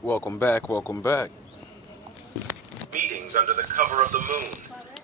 Welcome back, welcome back. Meetings under the cover of the moon,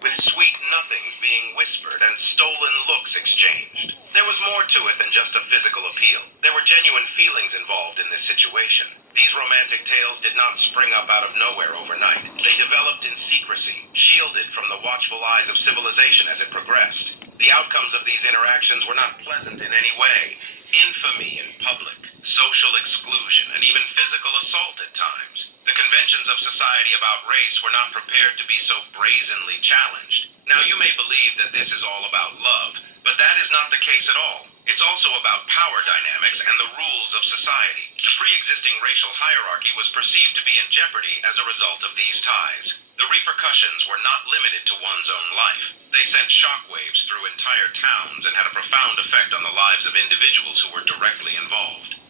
with sweet nothings being whispered and stolen looks exchanged. There was more to it than just a physical appeal. There were genuine feelings involved in this situation. These romantic tales did not spring up out of nowhere overnight. They developed in secrecy, shielded from the watchful eyes of civilization as it progressed. The outcomes of these interactions were not pleasant in any way. Infamy in public, social exclusion, and even physical assault at times. The conventions of society about race were not prepared to be so brazenly challenged. Now you may believe that this is all about love, but that is not the case at all. It's also about power dynamics and the rules of society. The pre-existing racial hierarchy was perceived to be in jeopardy as a result of these ties. The repercussions were not limited to one's own life. They sent shockwaves through entire towns and had a profound effect on the lives of individuals who were directly involved.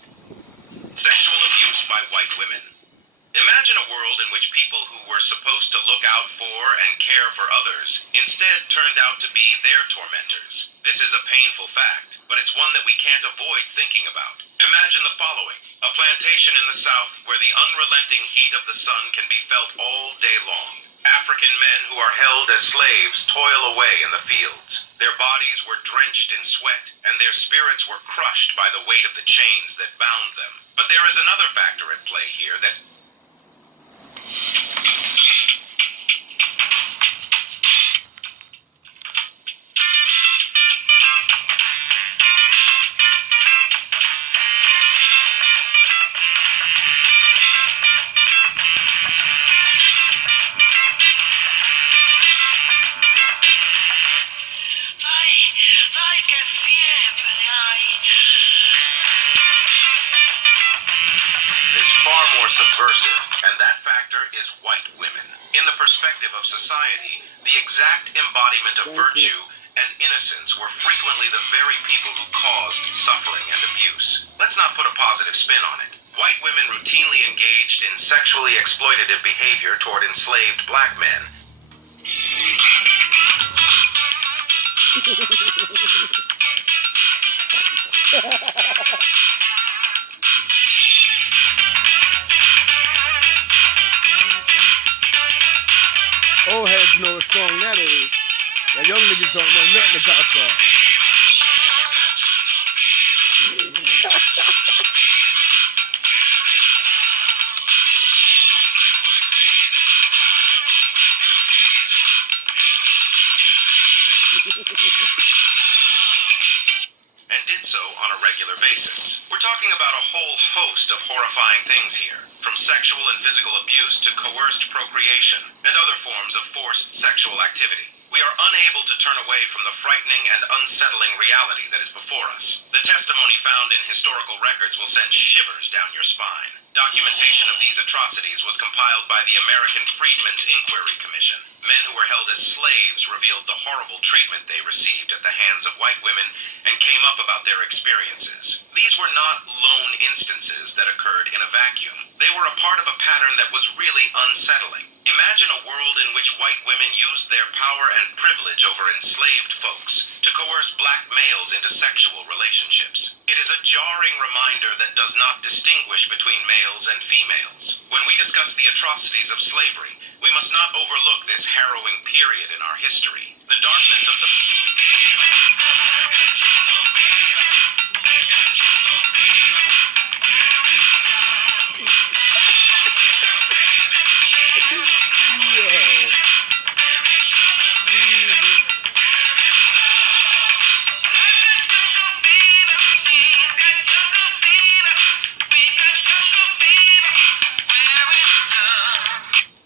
Sexual abuse by white women. Imagine a world in which people who were supposed to look out for and care for others instead turned out to be their tormentors. This is a painful fact, but it's one that we can't avoid thinking about. Imagine the following: a plantation in the South where the unrelenting heat of the sun can be felt all day long. African men who are held as slaves toil away in the fields. Their bodies were drenched in sweat, and their spirits were crushed by the weight of the chains that bound them. But there is another factor at play here that is far more subversive, and that factor is white women. In the perspective of society, the exact embodiment of virtue and innocence were frequently the very people who caused suffering and abuse. Let's not put a positive spin on it. White women routinely engaged in sexually exploitative behavior toward enslaved black men. Old heads know what song that is. The young niggas don't know nothing about that. And did so on a regular basis. We're talking about a whole host of horrifying things here, from sexual and physical abuse to coerced procreation and other forms of forced sexual activity. We are unable to turn away from the frightening and unsettling reality that is before us. The testimony found in historical records will send shivers down your spine. Documentation of these atrocities was compiled by the American Freedmen's Inquiry Commission. Men who were held as slaves revealed the horrible treatment they received at the hands of white women and came up about their experiences. These were not lone instances that occurred in a vacuum. They were a part of a pattern that was really unsettling. Imagine a world in which white women used their power and privilege over enslaved folks to coerce black males into sexual relationships. It is a jarring reminder that does not distinguish between males and females. When we discuss the atrocities of slavery, we must not overlook this harrowing period in our history. The darkness of the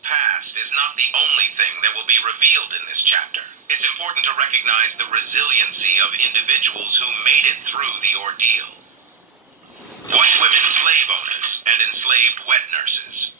past is not the only thing that will be revealed in this chapter. It's important to recognize the resiliency of individuals who made it through the ordeal. White women slave owners and enslaved wet nurses.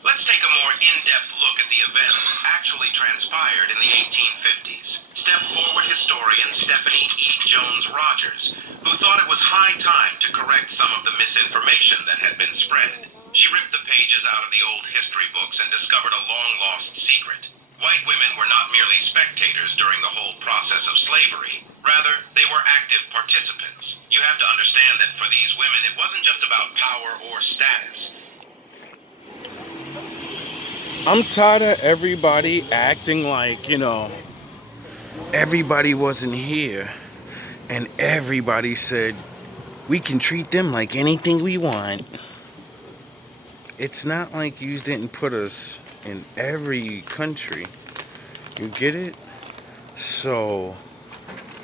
Let's take a more in-depth look at the events that actually transpired in the 1850s. Step forward historian Stephanie E. Jones Rogers, who thought it was high time to correct some of the misinformation that had been spread. She ripped the pages out of the old history books and discovered a long-lost secret. White women were not merely spectators during the whole process of slavery. Rather, they were active participants. You have to understand that for these women, it wasn't just about power or status. I'm tired of everybody acting like, everybody wasn't here. And everybody said, we can treat them like anything we want. It's not like you didn't put us in every country. You get it? So,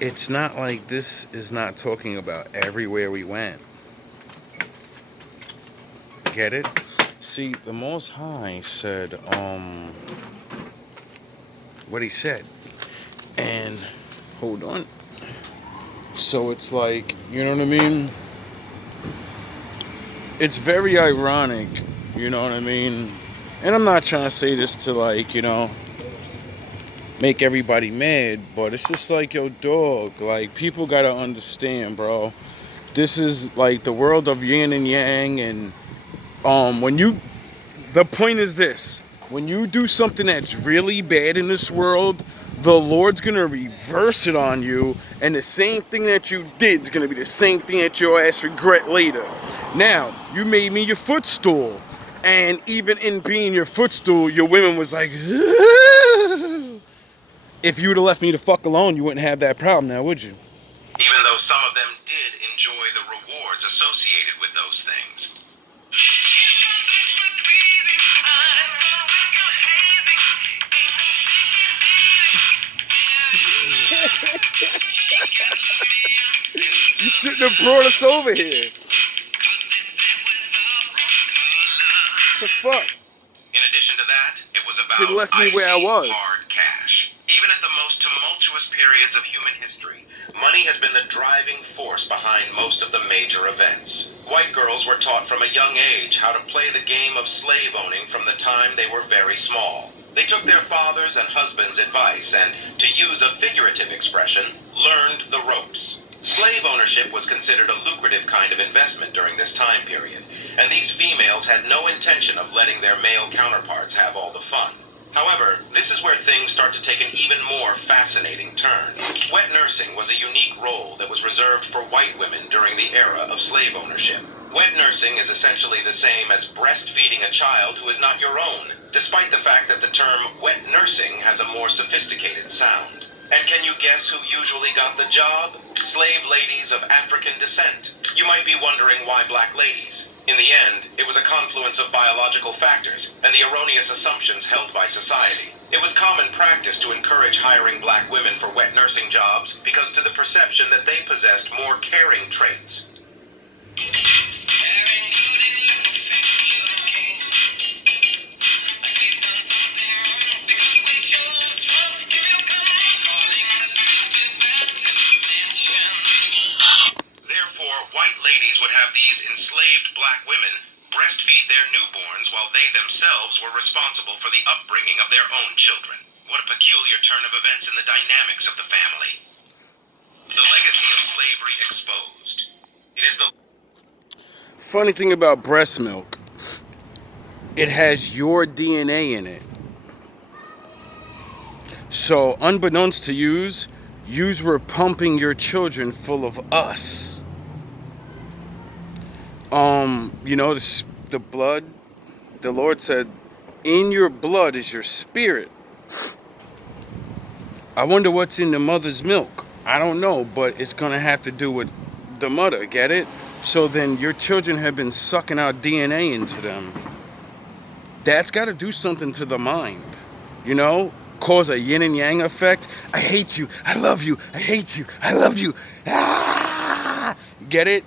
it's not like this is not talking about everywhere we went. Get it? See, the Most High said, what he said. And, hold on. So it's like, you know what I mean? It's very ironic, you know what I mean? And I'm not trying to say this to like, make everybody mad, but it's just like, yo, dog, like, people gotta understand, bro. This is like the world of yin and yang, and the point is this: when you do something that's really bad in this world, the Lord's gonna reverse it on you, and the same thing that you did is gonna be the same thing that your ass regret later. Now, you made me your footstool, and even in being your footstool, your women was like, if you would have left me the fuck alone, you wouldn't have that problem now, would you? Even though some of them did enjoy the rewards associated with those things. You shouldn't have brought us over here. The fuck? In addition to that, it was about Should've left me where I was. hard cash. Even at the most tumultuous periods of human history, money has been the driving force behind most of the major events. White girls were taught from a young age how to play the game of slave owning from the time they were very small. They took their fathers' and husbands' advice and, to use a figurative expression, learned the ropes. Slave ownership was considered a lucrative kind of investment during this time period, and these females had no intention of letting their male counterparts have all the fun. However, this is where things start to take an even more fascinating turn. Wet nursing was a unique role that was reserved for white women during the era of slave ownership. Wet nursing is essentially the same as breastfeeding a child who is not your own, despite the fact that the term wet nursing has a more sophisticated sound. And can you guess who usually got the job? Slave ladies of African descent. You might be wondering why black ladies. In the end, it was a confluence of biological factors and the erroneous assumptions held by society. It was common practice to encourage hiring black women for wet nursing jobs because to the perception that they possessed more caring traits. White ladies would have these enslaved black women breastfeed their newborns while they themselves were responsible for the upbringing of their own children. What a peculiar turn of events in the dynamics of the family. The legacy of slavery exposed. It is the Funny thing about breast milk, it has your DNA in it. So, unbeknownst to yous were pumping your children full of us. The blood, the Lord said, in your blood is your spirit. I wonder what's in the mother's milk. I don't know, but it's going to have to do with the mother, get it? So then your children have been sucking out DNA into them. That's got to do something to the mind, cause a yin and yang effect. I hate you, I love you, I hate you, I love you. Get it?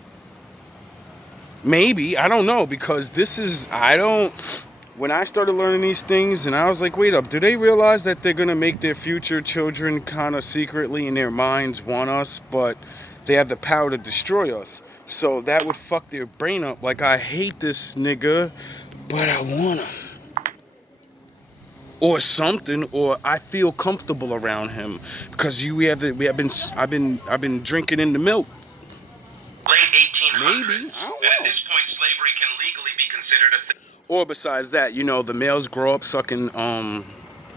Maybe, I don't know, because when I started learning these things and I was like, wait up, do they realize that they're going to make their future children kind of secretly in their minds want us, but they have the power to destroy us? So that would fuck their brain up. Like, I hate this nigga, but I want him. Or something, or I feel comfortable around him because I've been drinking in the milk. late 1800s. Maybe. And at this point, slavery can legally be considered a thing. Or besides that, the males grow up sucking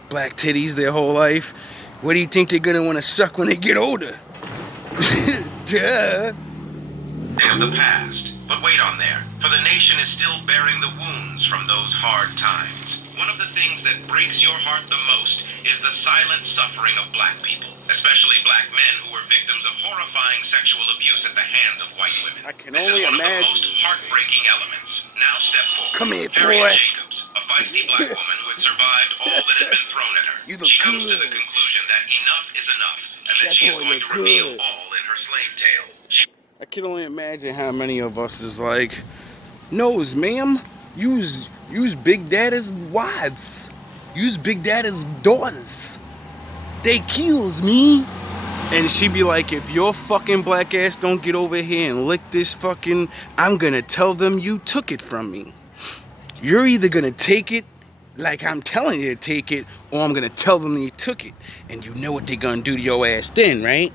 black titties their whole life. What do you think they're gonna want to suck when they get older? Duh. of the past. But wait on there, for the nation is still bearing the wounds from those hard times. One of the things that breaks your heart the most is the silent suffering of black people, especially black men who were victims of horrifying sexual abuse at the hands of white women. I can This only is one imagine. of the most heartbreaking elements. Now step forward. Come here, Harriet boy. Jacobs, a feisty black woman who had survived all that had been thrown at her. You look She comes to good. the conclusion that enough is enough, and that That she is boy going to look reveal good. all in her slave tale. I can only imagine how many of us is like, no's, ma'am. Use Big Daddy's wives. Use Big Daddy's daughters. They kills me. And she be like, if your fucking black ass don't get over here and lick this fucking, I'm gonna tell them you took it from me. You're either gonna take it like I'm telling you to take it, or I'm gonna tell them you took it. And you know what they're gonna do to your ass then, right?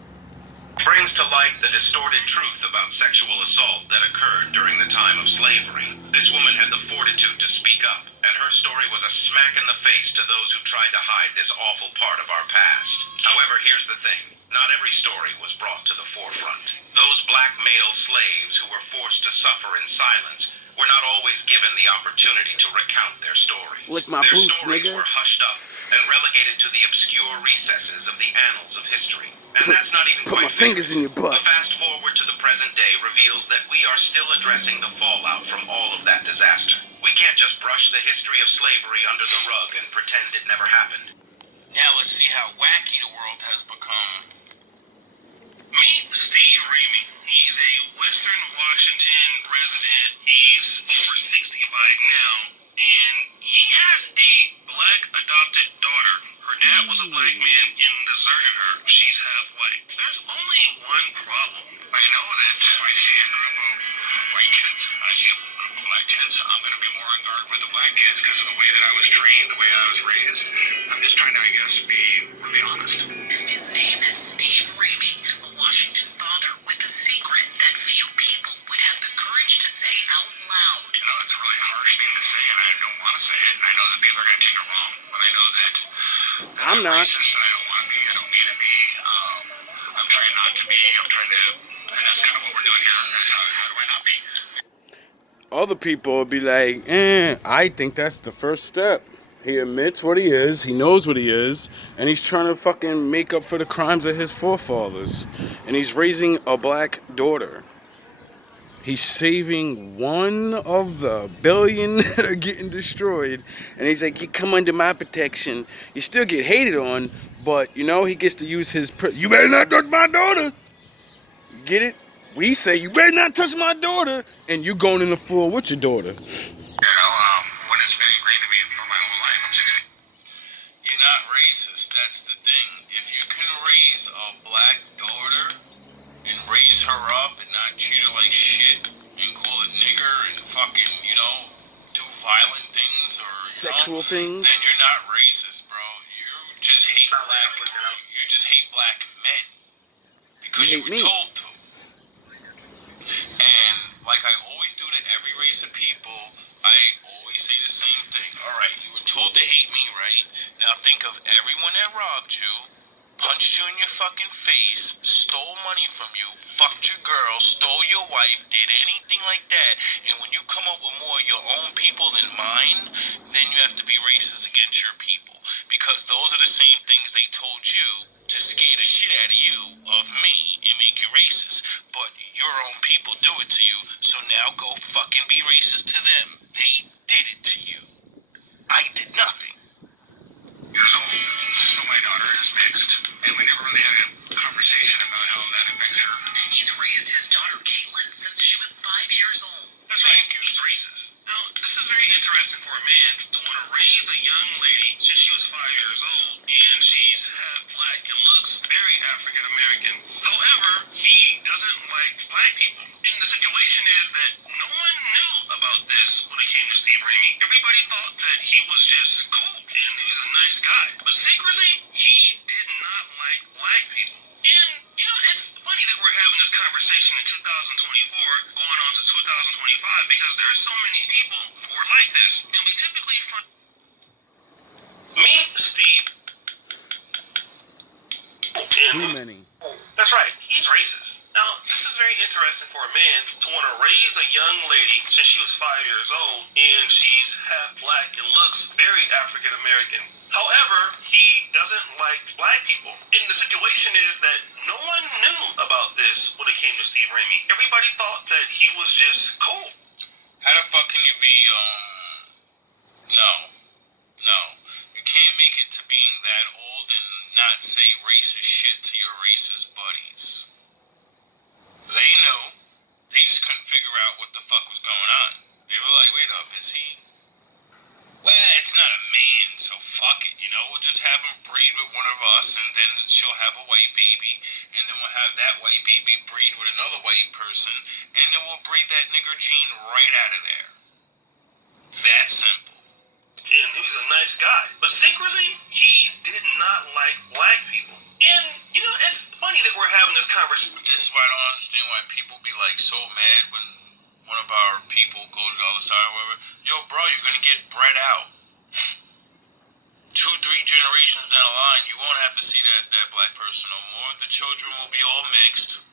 Brings to light the distorted truth about sexual assault that occurred during the time of slavery. This woman had the fortitude to speak up, and her story was a smack in the face to those who tried to hide this awful part of our past. However, here's the thing. Not every story was brought to the forefront. Those black male slaves who were forced to suffer in silence were not always given the opportunity to recount their stories. Lick my Their boots, stories nigga. were hushed up and relegated to the obscure recesses of the annals of history. And that's not even Put quite my fingers in your butt. A fast forward to the present day reveals that we are still addressing the fallout from all of that disaster. We can't just brush the history of slavery under the rug and pretend it never happened. Now let's see how wacky the world has become. Meet Steve Remy. He's a Western Washington resident. He's over 60 by now. And he has a black adopted daughter. Her dad was a black man and deserted her. She's half white. There's only one problem. I know that if I see a group of white kids, I see a group of black kids, I'm going to be more on guard with the black kids because of the way that I was trained, the way I was raised. I'm just trying to, I guess, be really honest. His name is Steve Remy, a Washington father with a secret that few people would have the courage to say out loud. You know, it's a really harsh thing to say, and I don't want to say it, and I know that people are going to take it wrong, but I know that I'm not. racist, and I don't want to be, I don't need to be, I'm trying not to be, I'm trying to, and that's kind of what we're doing here, is how do I not be? Other people will be like, I think that's the first step. He admits what he is, he knows what he is, and he's trying to fucking make up for the crimes of his forefathers. And he's raising a black daughter. He's saving one of the billion that are getting destroyed. And he's like, you come under my protection. You still get hated on, but, you know, he gets to use his... You better not touch my daughter! You get it? We say, you better not touch my daughter, and you going in the floor with your daughter. You know, when it's been ingrained to me for my whole life, I'm 60. You're not racist, that's the thing. If you can raise a black daughter and raise her up and not treat her like shit and call her nigger and fucking, you know, do violent things or Sexual things. then you're not racist, bro. You just hate black men because you hate were me. told to. And like I always do to every race of people, I always say the same thing. Alright, you were told to hate me, right? Now think of everyone that robbed you, punched you in your fucking face, stole money from you, fucked your girl, stole your wife, did anything like that, and when you come up with more of your own people than mine, then you have to be racist against your people. Because those are the same things they told you to scare the shit out of you, of me, and make you racist. But your own people do it to you, so now go fucking be racist to them. They did it to you. I did nothing. Years old, so my daughter is mixed, and we never really had a conversation about how that affects her. He's raised his daughter Caitlin since she was 5 years old. That's right, he's racist. Now, this is very interesting for a man to want to raise a young lady since she was 5 years old, and she's half black and looks very African American. However, he doesn't like black people. And the situation is that no one knew about this when it came to Steve Remy. Everybody thought that he was just cool and he was a nice guy. But secretly, he did not like black people. And, you know, it's funny that we're having this conversation in 2024 going on to 2025 because there are so many people who are like this. And we typically find... Meet Steve. interesting for a man to want to raise a young lady since she was 5 years old, and she's half black and looks very African American. However, he doesn't like black people. And the situation is that no one knew about this when it came to Steve Raimi. Everybody thought that he was just cool. How the fuck can you be, no. You can't make it to being that old and not say racist shit to your racist buddies. They knew. They just couldn't figure out what the fuck was going on. They were like, wait up, is he? Well, it's not a man, so fuck it, you know? We'll just have him breed with one of us, and then she'll have a white baby, and then we'll have that white baby breed with another white person, and then we'll breed that nigger gene right out of there. It's that simple. And he was a nice guy. But secretly, he did not like black people. And, you know, it's funny that we're having this conversation. This is why I don't understand why people be like so mad when one of our people goes to the other side or whatever. Yo, bro, you're gonna get bred out. 2-3 generations down the line, you won't have to see that black person no more. The children will be all mixed.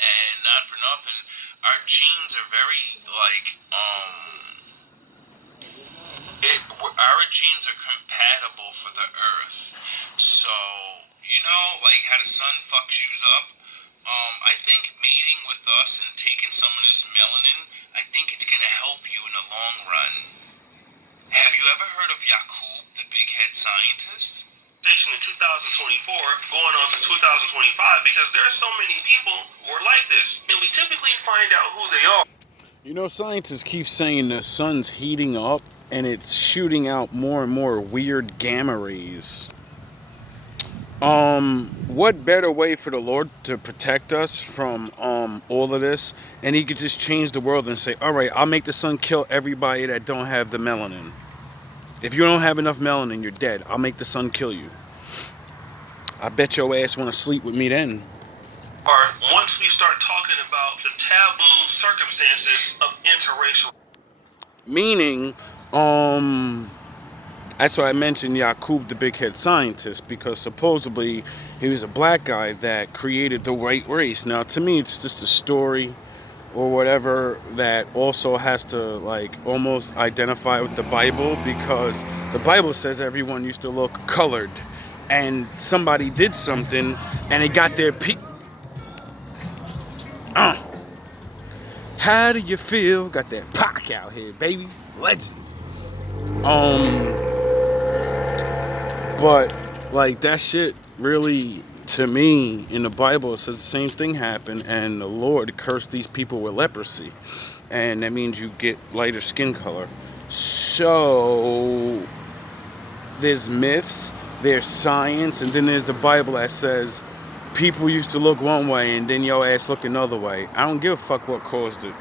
And not for nothing, our genes are very, like, our genes are compatible for the earth. So, you know, like how the sun fucks you up. I think mating with us and taking some of this melanin, I think it's gonna help you in the long run. Have you ever heard of Yakub, the big head scientist? In 2024 going on to 2025, because there are so many people who are like this, and we typically find out who they are. You know, scientists keep saying the sun's heating up and it's shooting out more and more weird gamma rays. What better way for the Lord to protect us from all of this? And he could just change the world and say, all right, I'll make the sun kill everybody that don't have the melanin. If you don't have enough melanin, you're dead. I'll make the sun kill you. I bet your ass want to sleep with me then. Or once we start talking about the taboo circumstances of interracial. Meaning, that's why I mentioned Yakub, the big head scientist, because supposedly he was a black guy that created the white race. Now, to me, it's just a story or whatever that also has to, like, almost identify with the Bible, because the Bible says everyone used to look colored, and somebody did something and it got their how do you feel? Got that Pac out here, baby. Legend. But like that shit really, to me, in the Bible, it says the same thing happened, and the Lord cursed these people with leprosy, and that means you get lighter skin color. So there's myths, there's science, and then there's the Bible that says people used to look one way and then your ass look another way. I don't give a fuck what caused it.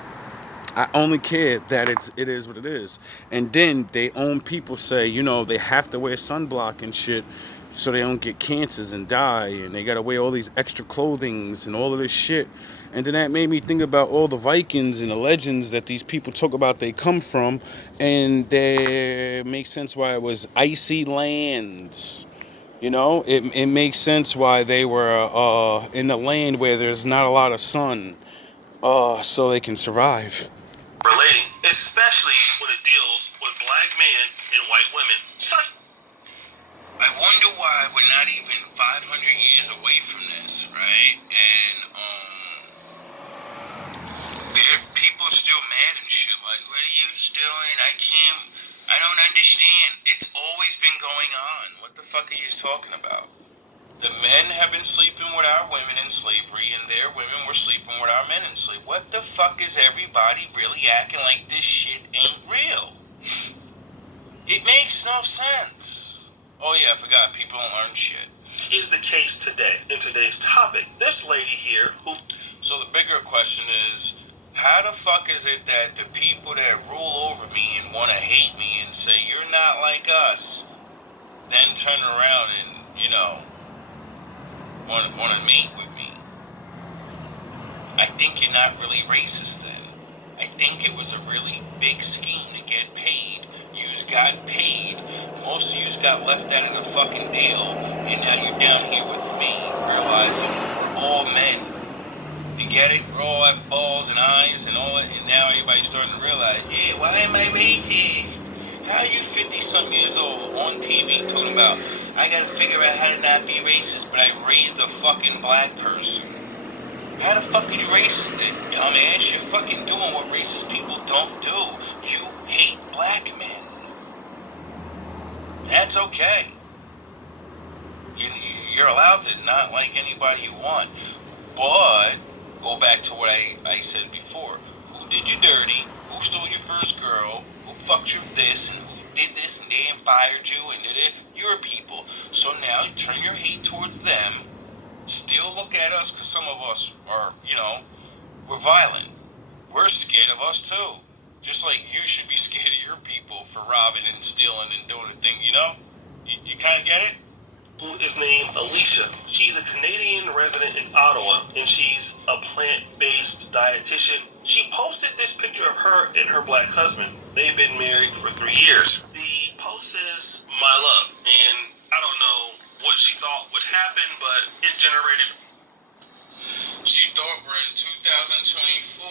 I only care that it is what it is. And then they own people say, you know, they have to wear sunblock and shit so they don't get cancers and die, and they gotta wear all these extra clothings and all of this shit. And then that made me think about all the Vikings and the legends that these people talk about they come from, and it makes sense why it was icy lands. You know, it makes sense why they were in the land where there's not a lot of sun, so they can survive. Relating, especially when it deals with black men and white women. I wonder why we're not even 500 years away from this, right? And people are still mad and shit. Like, what are you doing? I don't understand. It's always been going on. What the fuck are you talking about? The men have been sleeping with our women in slavery, and their women were sleeping with our men in slavery. What the fuck is everybody really acting like this shit ain't real? It makes no sense. Oh yeah, I forgot, people don't learn shit. Is the case today, in today's topic. This lady here who... So the bigger question is, how the fuck is it that the people that rule over me and want to hate me and say you're not like us, then turn around and, you know, want to mate with me? I think you're not really racist then. I think it was a really big scheme to get paid. Yous got paid. Most of yous got left out of the fucking deal, and now you're down here with me, realizing we're all men. And get it? We're all at balls and eyes and all that, and now everybody's starting to realize, yeah, why am I racist? How are you 50-something years old on TV talking about, I gotta figure out how to not be racist, but I raised a fucking black person? How the fuck are you racist then, dumbass? You're fucking doing what racist people don't do. You hate black men. That's okay. You're allowed to not like anybody you want. But, go back to what I said before. Who did you dirty? Who stole your first girl? Who fucked you with this? And who did this and they fired you? And your people. So now you turn your hate towards them. Still look at us, because some of us are, we're violent. We're scared of us too. Just like you should be scared of your people for robbing and stealing and doing the thing, You kind of get it? Who is named Alicia. She's a Canadian resident in Ottawa, and she's a plant-based dietitian. She posted this picture of her and her black husband. They've been married for 3 years. The post says, "My love," and I don't know what she thought would happen, but it generated. She thought we're in 2024.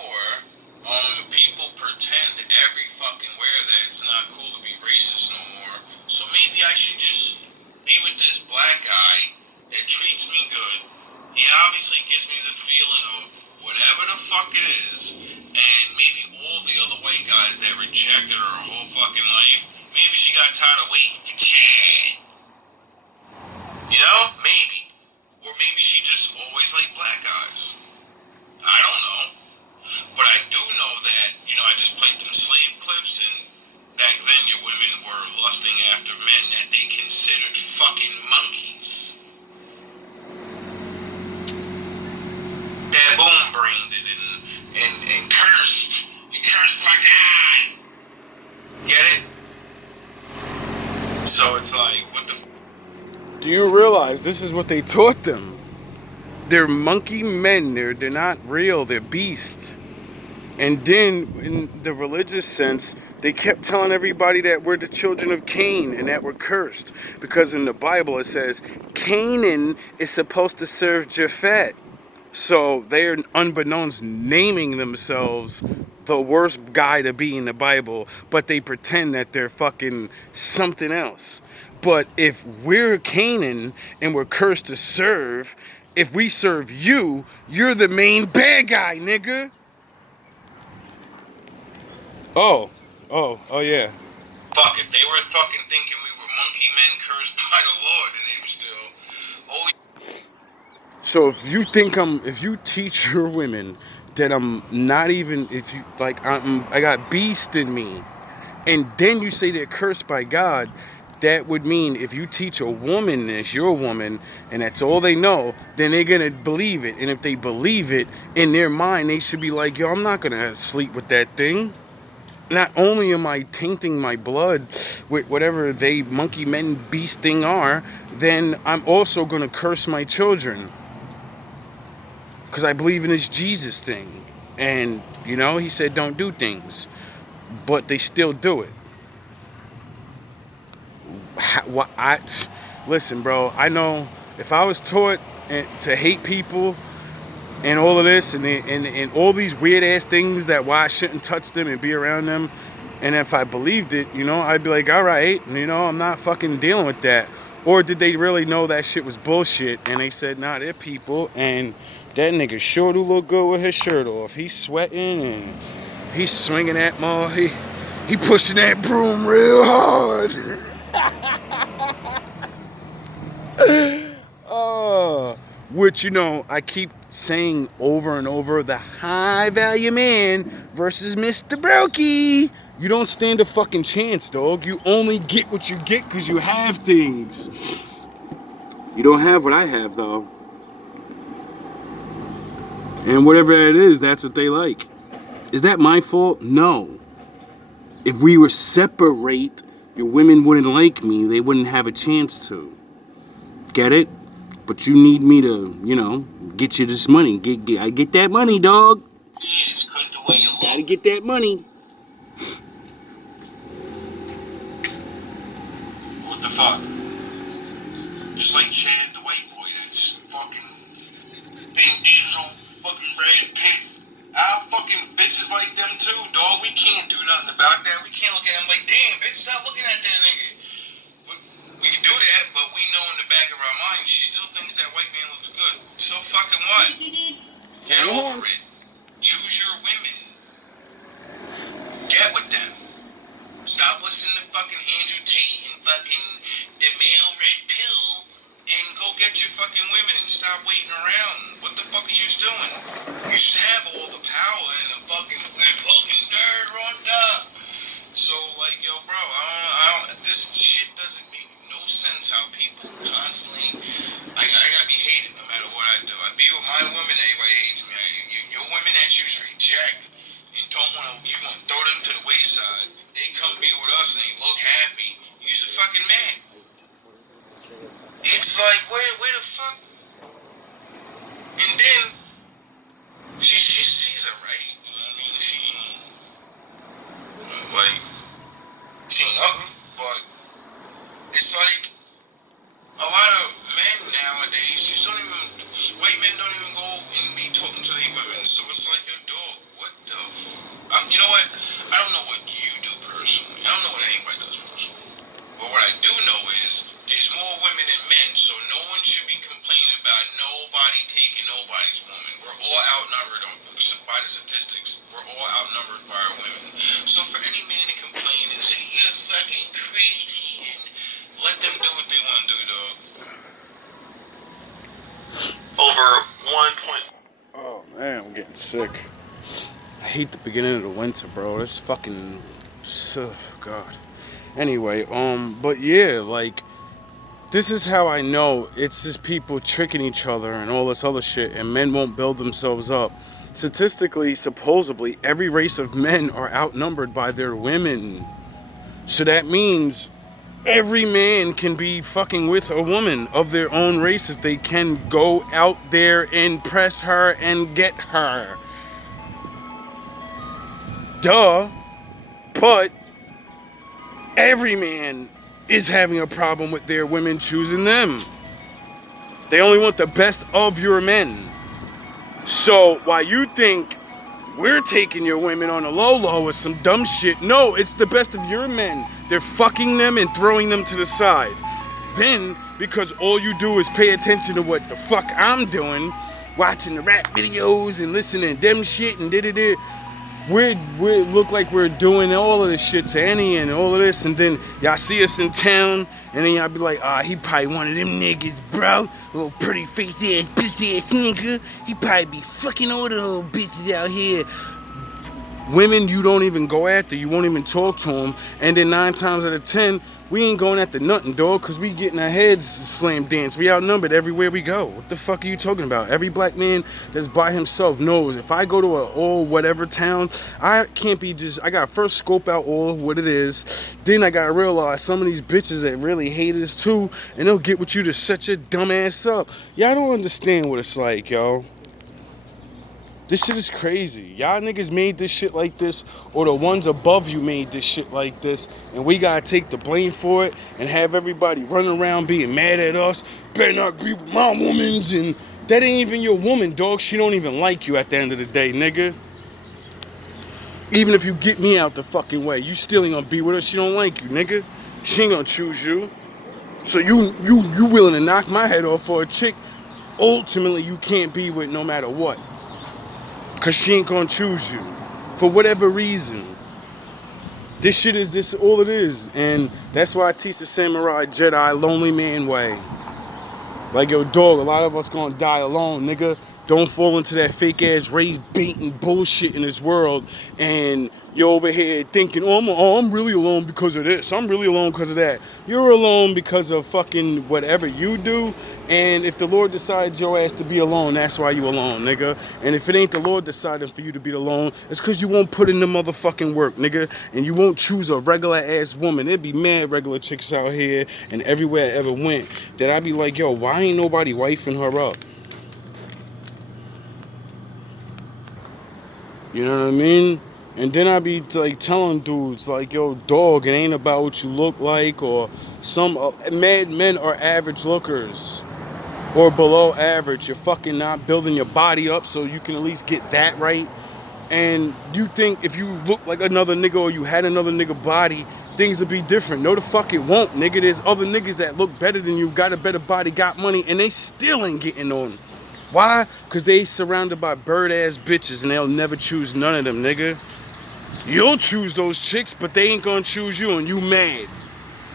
People pretend every fucking where that it's not cool to be racist no more. So maybe I should just be with this black guy that treats me good. He obviously gives me the feeling of whatever the fuck it is, and maybe all the other white guys that rejected her whole fucking life, maybe she got tired of waiting for Chad. Maybe. Or maybe she just always liked black guys. I don't know. But I do know that, I just played them slave clips, and back then your women were lusting after men that they considered fucking monkeys. Baboon branded and cursed. And cursed by God. Get it? So it's like, what the Do you realize this is what they taught them? They're monkey men. They're not real. They're beasts. And then, in the religious sense, they kept telling everybody that we're the children of Cain and that we're cursed. Because in the Bible it says, Canaan is supposed to serve Japhet. So they're unbeknownst naming themselves the worst guy to be in the Bible, but they pretend that they're fucking something else. But if we're Canaan and we're cursed to serve, if we serve you, you're the main bad guy, nigga. Oh yeah. fuck, if they were fucking thinking we were monkey men cursed by the Lord, and they were still, So if you teach your women that I'm not even, if you, like, I got beast in me, and then you say they're cursed by God, that would mean if you teach a woman this, you're a woman, and that's all they know, then they're going to believe it. And if they believe it, in their mind, they should be like, yo, I'm not going to sleep with that thing. Not only am I tainting my blood with whatever they monkey men beast thing are, then I'm also going to curse my children. Because I believe in this Jesus thing. And, he said don't do things. But they still do it. Listen, bro, I know if I was taught to hate people and all of this and all these weird ass things that why I shouldn't touch them and be around them, and if I believed it, I'd be like, all right, I'm not fucking dealing with that. Or did they really know that shit was bullshit and they said, nah, they're people, and that nigga sure do look good with his shirt off. He's sweating and he's swinging that mall. He pushing that broom real hard. Which, I keep saying over and over, the high value man versus Mr. Brokey. You don't stand a fucking chance, dog. You only get what you get because you have things. You don't have what I have, though. And whatever it is, that's what they like. Is that my fault? No. If we were separate, your women wouldn't like me. They wouldn't have a chance to. Get it? But you need me to, get you this money. I get that money, dog. yeah, it's because the way you look. Gotta get that money. What the fuck? Just like Chad, the white boy, that's fucking Vin Diesel, fucking Brad can't do nothing about that. We can't look at him like, damn, bitch, stop looking at that nigga. We can do that, but we know in the back of our mind, she still thinks that white man looks good. So fucking what? Get over it. Choose your women. Get with them. Stop listening to fucking Andrew Tate and fucking the male red pill and go get your fucking women and stop waiting around. What the fuck are you doing? You just have all the power and a fucking nerd on top. So like, yo, bro, this shit doesn't make no sense how people constantly, I gotta be hated no matter what I do. I be with my women, everybody hates me. Your women that you reject and you want to throw them to the wayside, they come be with us and they look happy. You's a fucking man. It's like, where the fuck? And then, she's alright. You know what I mean? She ain't ugly, but it's like, a lot of men nowadays white men don't even go and be talking to their women. So it's like, yo, dog, what the you know what? I don't know what you do personally. I don't know what anybody does personally. But what I do know is there's more women than men, so no one should be complaining about nobody taking nobody's woman. We're all outnumbered by the statistics. We're all outnumbered by our women. So for any man to complain and say, you're fucking crazy, and let them do what they want to do, dog. Over 1 point. Oh man, I'm getting sick. I hate the beginning of the winter, bro. This fucking, oh, God. Anyway, but yeah, like, this is how I know it's just people tricking each other and all this other shit, and men won't build themselves up. Statistically, supposedly, every race of men are outnumbered by their women. So that means every man can be fucking with a woman of their own race if they can go out there and press her and get her. Duh. But every man is having a problem with their women choosing them. They only want the best of your men. So while you think we're taking your women on a low with some dumb shit, no, it's the best of your men. They're fucking them and throwing them to the side. Then, because all you do is pay attention to what the fuck I'm doing, watching the rap videos and listening to them shit and da-da-da, we look like we're doing all of this shit to Annie and all of this, and then y'all see us in town, and then y'all be like, he probably one of them niggas, bro. Little pretty face ass, bitch ass nigga. He probably be fucking all the little bitches out here. Women you don't even go after, you won't even talk to them, and then 9 times out of 10, we ain't going after nothing, dog, because we getting our heads slam danced. We outnumbered everywhere we go. What the fuck are you talking about? Every black man that's by himself knows if I go to a all whatever town, I can't be just, I gotta first scope out all of what it is. Then I gotta realize some of these bitches that really hate us too, and they'll get with you to set your dumb ass up. Y'all don't understand what it's like, yo. This shit is crazy. Y'all niggas made this shit like this, or the ones above you made this shit like this, and we gotta take the blame for it and have everybody running around being mad at us. Better not agree with my woman's, and that ain't even your woman, dog. She don't even like you at the end of the day, nigga. Even if you get me out the fucking way, you still ain't gonna be with her. She don't like you, nigga. She ain't gonna choose you. So you willing to knock my head off for a chick ultimately you can't be with no matter what. Cause she ain't gonna choose you. For whatever reason. This shit is this all it is. And that's why I teach the Samurai Jedi lonely man way. Like, yo, dog, a lot of us gonna die alone, nigga. Don't fall into that fake ass race baiting bullshit in this world. And you're over here thinking, I'm really alone because of this. I'm really alone because of that. You're alone because of fucking whatever you do. And if the Lord decides your ass to be alone, that's why you alone, nigga. And if it ain't the Lord deciding for you to be alone, it's because you won't put in the motherfucking work, nigga. And you won't choose a regular ass woman. There'd be mad regular chicks out here and everywhere I ever went that I'd be like, yo, why ain't nobody wifing her up? You know what I mean? And then I be like telling dudes like, yo, dog, it ain't about what you look like, or some mad men are average lookers or below average. You're fucking not building your body up so you can at least get that right. And you think if you look like another nigga or you had another nigga body, things would be different. No, the fuck it won't, nigga. There's other niggas that look better than you, got a better body, got money, and they still ain't getting on. Why? Because they surrounded by bird-ass bitches and they'll never choose none of them, nigga. You'll choose those chicks, but they ain't gonna choose you and you mad.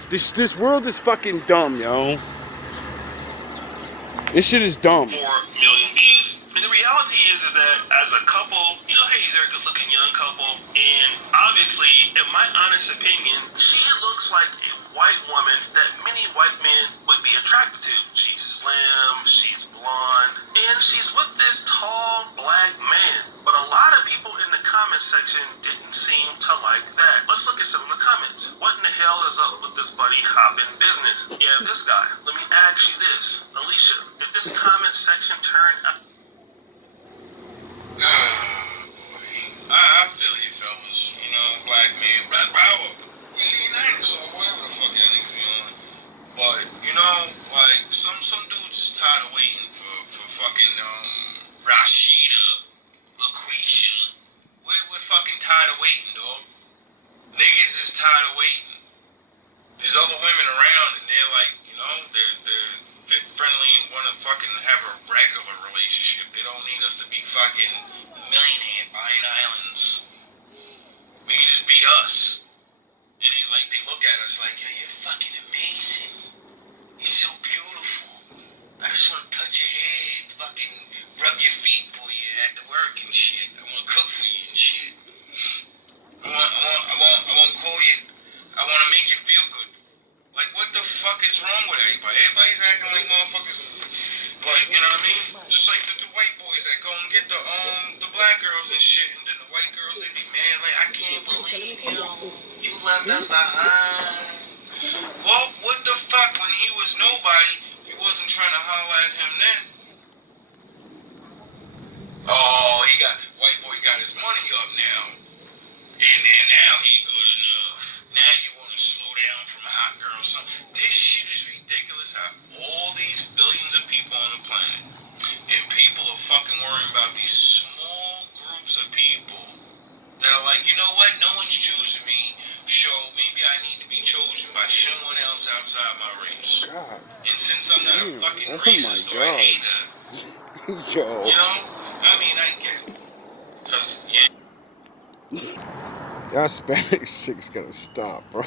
This world is fucking dumb, yo. This shit is dumb. 4 million views. And the reality is that as a couple, you know, hey, they're a good-looking young couple, and obviously, in my honest opinion, she looks like a white woman that many white men would be attracted to. She's slim, she's blonde, and she's with this tall black man. But a lot of people in the comment section didn't seem to like that. Let's look at some of the comments. What in the hell is up with this buddy hopping business? Yeah, this guy. Let me ask you this, Alicia. If this comment section turned out... I feel you, fellas. You know, black man, black power. Really nice, or whatever the fuck y'all niggas be on. But, you know, like, some dudes is tired of waiting for fucking, Rashida, Lucretia. We're fucking tired of waiting, dog. Niggas is tired of waiting. There's other women around, and they're like, you know, they're fit friendly and want to fucking have a regular relationship. They don't need us to be fucking millionaire buying islands. We can just be us. And they look at us like, yo, you're fucking amazing. You're so beautiful. I just want to touch your head, fucking rub your feet for you at the work and shit. I want to cook for you and shit. I want to call you. I want to make you feel good. Like, what the fuck is wrong with everybody? Everybody's acting like motherfuckers, like, you know what I mean? Just like the white boys that go and get the black girls and shit, and then the white girls, they be mad, like, I can't believe you left us behind. Well, what the fuck? When he was nobody, you wasn't trying to holler at him then. Oh, white boy got his money up now. And now he good enough. Now you want to slow down from hot girls. So this shit is ridiculous how all these billions of people on the planet, and people are fucking worrying about these small groups of people that are like, you know what, no one's choosing me, so maybe I need to be chosen by someone else outside my race. God. And since I'm not a fucking racist or a hater, Yo. you know, I mean, I get it. Because, yeah. That Spanish chicks gotta stop, bro.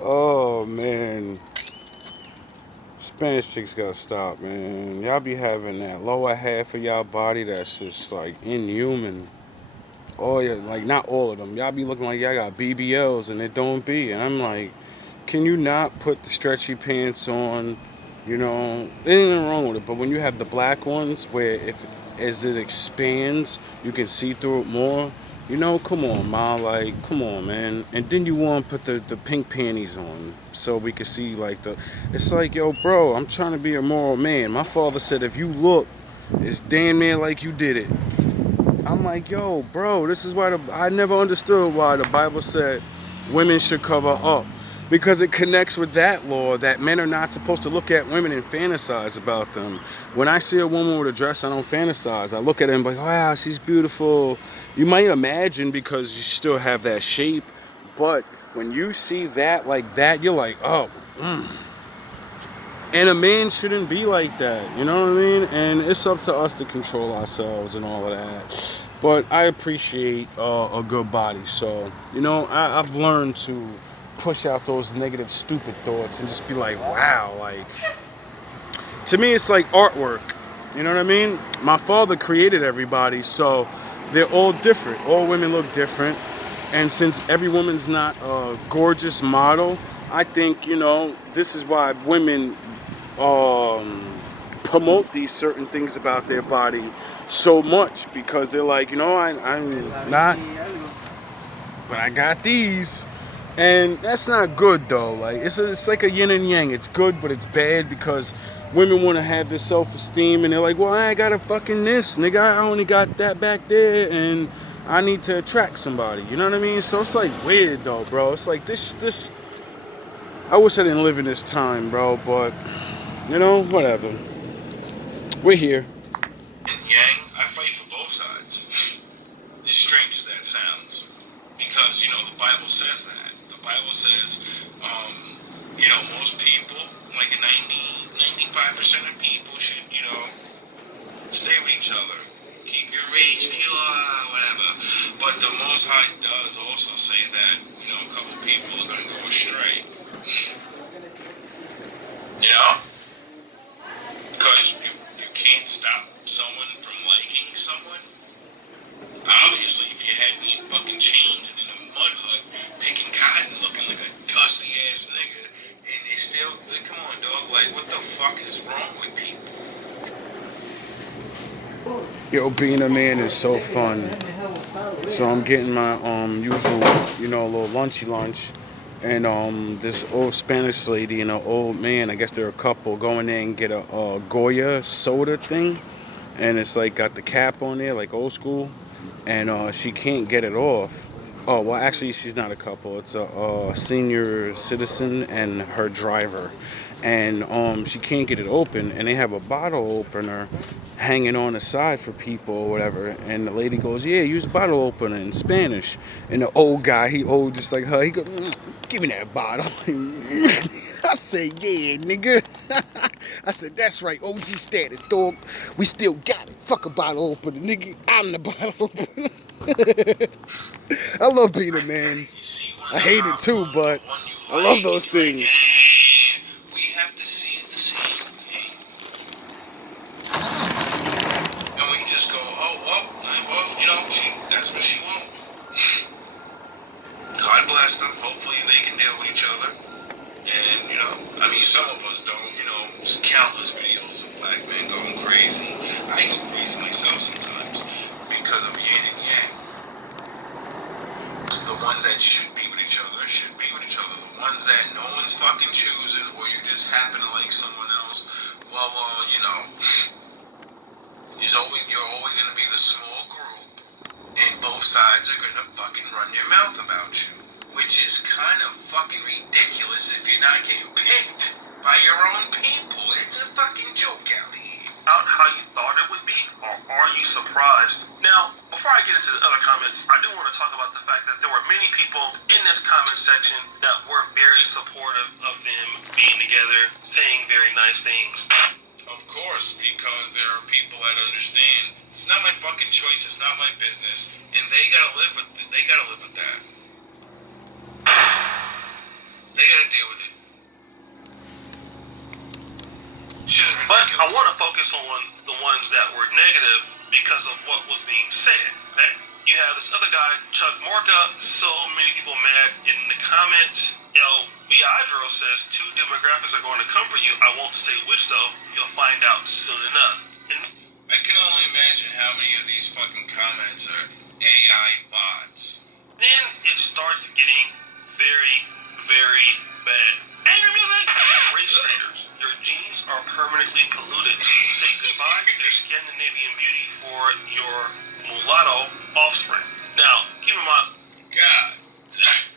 Oh, man. Spanish chicks gotta stop, man. Y'all be having that lower half of y'all body that's just, like, inhuman. Oh, yeah, like, not all of them. Y'all be looking like y'all got BBLs, and it don't be. And I'm like, can you not put the stretchy pants on? You know, there ain't nothing wrong with it. But when you have the black ones, where as it expands, you can see through it more. You know, come on, Ma, like, come on, man. And then you want to put the pink panties on so we can see, like, it's like, yo, bro, I'm trying to be a moral man. My father said, if you look, it's damn near like you did it. I'm like, yo, bro, this is why I never understood why the Bible said women should cover up. Because it connects with that law that men are not supposed to look at women and fantasize about them. When I see a woman with a dress, I don't fantasize. I look at her and be like, wow, she's beautiful. You might imagine because you still have that shape. But when you see that like that, you're like, oh. And a man shouldn't be like that. You know what I mean? And it's up to us to control ourselves and all of that. But I appreciate a good body. So, you know, I've learned to push out those negative, stupid thoughts and just be like, wow, like, to me, it's like artwork. You know what I mean? My father created everybody, so they're all different. All women look different. And since every woman's not a gorgeous model, I think, you know, this is why women promote these certain things about their body so much, because they're like, you know, I'm not, but I got these. And that's not good, though. Like, it's like a yin and yang. It's good, but it's bad because women want to have this self-esteem, and they're like, well, I ain't got a fucking this, nigga. I only got that back there, and I need to attract somebody. You know what I mean? So it's like weird, though, bro. It's like this. I wish I didn't live in this time, bro, but, you know, whatever. We're here. And yang, I Bible says that. The Bible says, you know, most people, like 95% of people should, you know, stay with each other. Keep your race pure, whatever. But the Most High does also say that, you know, a couple people are going to go astray. You know? Because you can't stop someone from liking someone. Obviously, if you had me in fucking chains and in a mud hut, picking cotton, looking like a dusty ass nigga, and they still, like, come on, dog, like, what the fuck is wrong with people? Yo, being a man is so fun. So I'm getting my usual, you know, little lunchy lunch. And this old Spanish lady and an old man, I guess they're a couple, go in there and get a Goya soda thing. And it's like got the cap on there, like old school. And she can't get it off. Oh, well, actually, she's not a couple. It's a senior citizen and her driver. And she can't get it open. And they have a bottle opener hanging on the side for people or whatever. And the lady goes, yeah, use the bottle opener in Spanish. And the old guy, he old just like her, he goes, give me that bottle. I said, yeah, nigga. I said, that's right, OG status, dog. We still got it. Fuck a bottle opener, nigga. I'm the bottle opener. I love being a man. I hate it too, but I love those things. We have to see the same thing. And we just go, oh, well, you know, that's what she wants. God bless them. Hopefully they can deal with each other. And, you know, I mean, some of us don't, you know, there's countless videos of black men going crazy. I go crazy myself sometimes because of yin and yang. The ones that should be with each other should be with each other. The ones that no one's fucking choosing, or you just happen to like someone else, well, you know, you're always going to be the small group, and both sides are going to fucking run their mouth about you. Which is kind of fucking ridiculous if you're not getting picked by your own people. It's a fucking joke out here. Out how you thought it would be, or are you surprised? Now, before I get into the other comments, I do want to talk about the fact that there were many people in this comment section that were very supportive of them being together, saying very nice things. Of course, because there are people that understand it's not my fucking choice, it's not my business, and they gotta live with that. They gotta deal with it. But I want to focus on the ones that were negative because of what was being said, okay? You have this other guy, Chuck Morka, so many people mad in the comments. Viadro says 2 demographics are going to come for you. I won't say which though, you'll find out soon enough. And I can only imagine how many of these fucking comments are AI bots. then it starts getting very, very bad. Anger music! Race traders. Your genes are permanently polluted. Say goodbye to their Scandinavian beauty for your mulatto offspring. Now, keep in mind, God damn.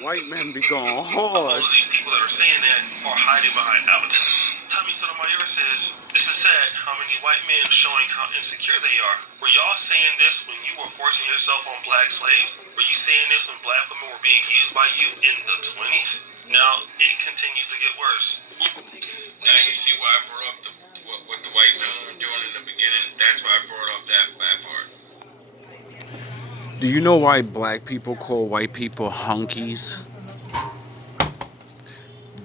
White men be going all hard. of these people that are saying that are hiding behind avatars. Tommy Sotomayor says, this is sad how many white men showing how insecure they are. Were y'all saying this when you were forcing yourself on black slaves? Were you saying this when black women were being used by you in the 20s? Now, it continues to get worse. Now you see why I brought up what the white men were doing in the beginning? That's why I brought up that part. Do you know why black people call white people hunkies?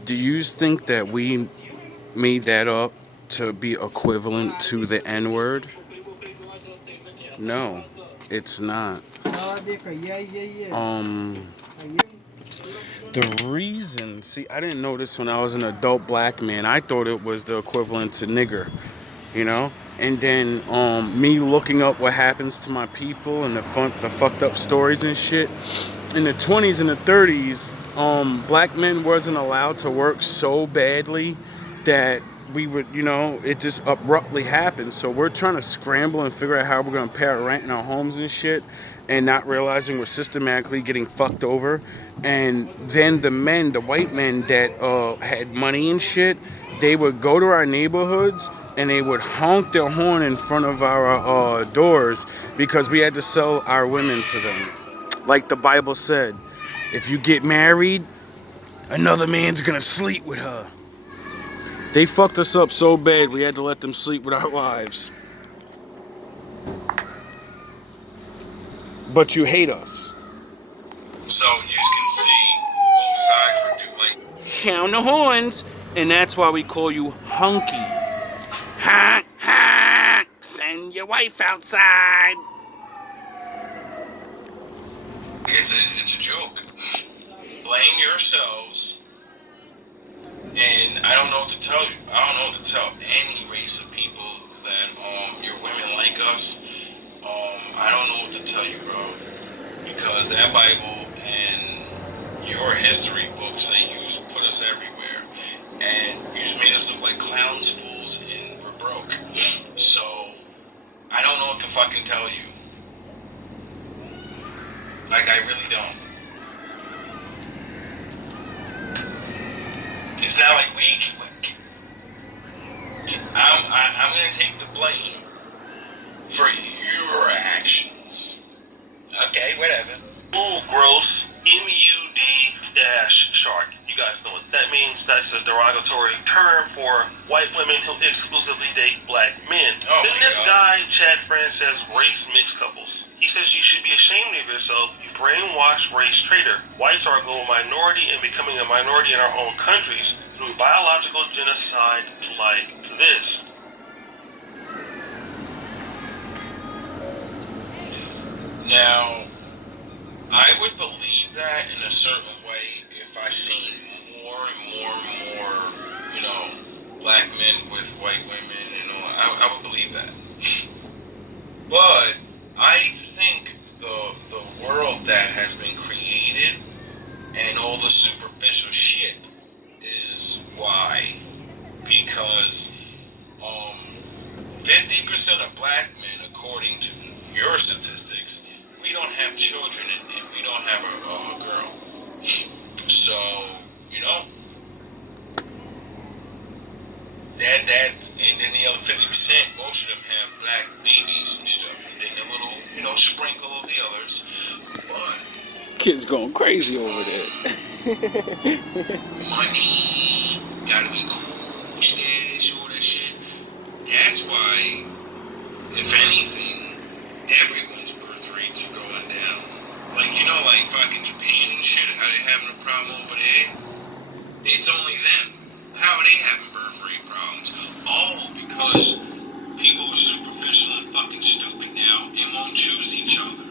Do you think that we made that up to be equivalent to the N-word? No, it's not. The reason, see, I didn't know this when I was an adult black man. I thought it was the equivalent to nigger, you know? And then me looking up what happens to my people and the fucked up stories and shit. In the 20s and the 30s, black men wasn't allowed to work so badly that we would, you know, it just abruptly happened. So we're trying to scramble and figure out how we're going to pay our rent in our homes and shit, and not realizing we're systematically getting fucked over. And then the white men that had money and shit, they would go to our neighborhoods and they would honk their horn in front of our doors because we had to sell our women to them. Like the Bible said, If you get married, another man's gonna sleep with her. They fucked us up so bad we had to let them sleep with our wives. But you hate us. So you can see both sides were like. Sound the horns, and that's why we call you hunky. Honk, honk, send your wife outside. It's a joke. Blame yourselves. And I don't know what to tell you. I don't know what to tell any race of people that your women like us. I don't know what to tell you, bro. Because that Bible and your history books that you put us everywhere, and you just made us look like clowns, fools, and we're broke. So I don't know what to fucking tell you. Like, I really don't. It's not like I'm gonna take the blame for your actions. Okay, whatever. Ooh, gross. MUD-shark. You guys know what that means. That's a derogatory term for white women who exclusively date black men. Oh Then my this God. guy, Chad Friend, says race mixed couples. He says you should be ashamed of yourself, you brainwashed race traitor. Whites are a global minority and becoming a minority in our own countries through biological genocide like this. Now, I would believe that in a certain way if I seen more and more, black men with white women and all. I would believe that. But I think the world that has been created and all the superficial shit is why. Because 50% of black men, according to your statistics, we don't have children and we don't have a girl. So, that and then the other 50%, most of them have black babies and stuff. And then a little, sprinkle of the others. But Kids going crazy over there. money, gotta be cool, status, all that shit. That's why, if anything, everyone's birth rates are going down. Like, like fucking Japan and shit, how they having a problem over there? It's only them. How are they having birth rate problems? Oh, because people are superficial and fucking stupid now and won't choose each other.